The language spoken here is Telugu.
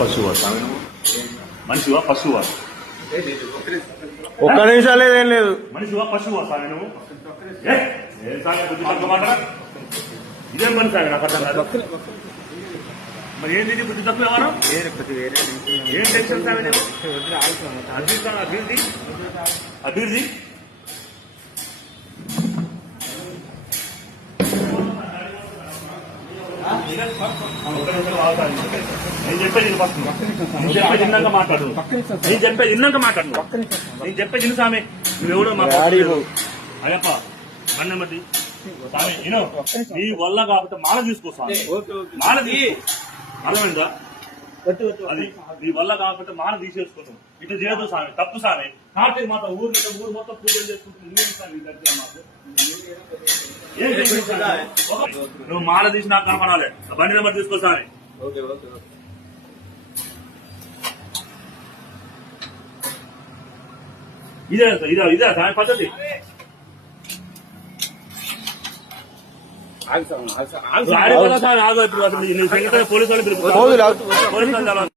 పశువా మనిషివా పశువా? ఒక్క నిమిషం లేదేం లేదు. మనిషివా పశువా స్వామి నువ్వు? ఏం స్వామి బుద్ధి తక్కువ మాట? ఇదేం పని స్వామి నాకు అర్థం కాదు. మరి ఏంటి బుద్ధి తక్కువ ఎవరు? ఏం టెన్షన్ స్వామి నేను? అభివృద్ధి అభివృద్ధి నేను చెప్పేది ఇన్నాక మాట్లాడు. నేను చెప్పేది ఇన్నాక మాట్లాడు. నేను చెప్పేది ఇన్ని స్వామి. నువ్వెవడో మాట్లాడు. అయ్యప్ప అన్న బట్టి స్వామి నేను నీ వల్ల కాబట్టి మాల తీసుకో స్వామి. మాల అర్థమైందా? అది నీ వల్ల కాకపోతే మాల తీసేసుకున్నావు. ఇటు చేయదు స్వామి, తప్పు స్వామి. కార్తీక మాత ఊరు మొత్తం పూజలు చేసుకుంటుంది. నువ్వు మాల తీసి నాకు కనపడాలి. బండి నెంబర్ తీసుకో స్వామి. ఇదే స్వామి పద్ధతి. ఆగో ఇప్పుడు పోలీసు వాళ్ళు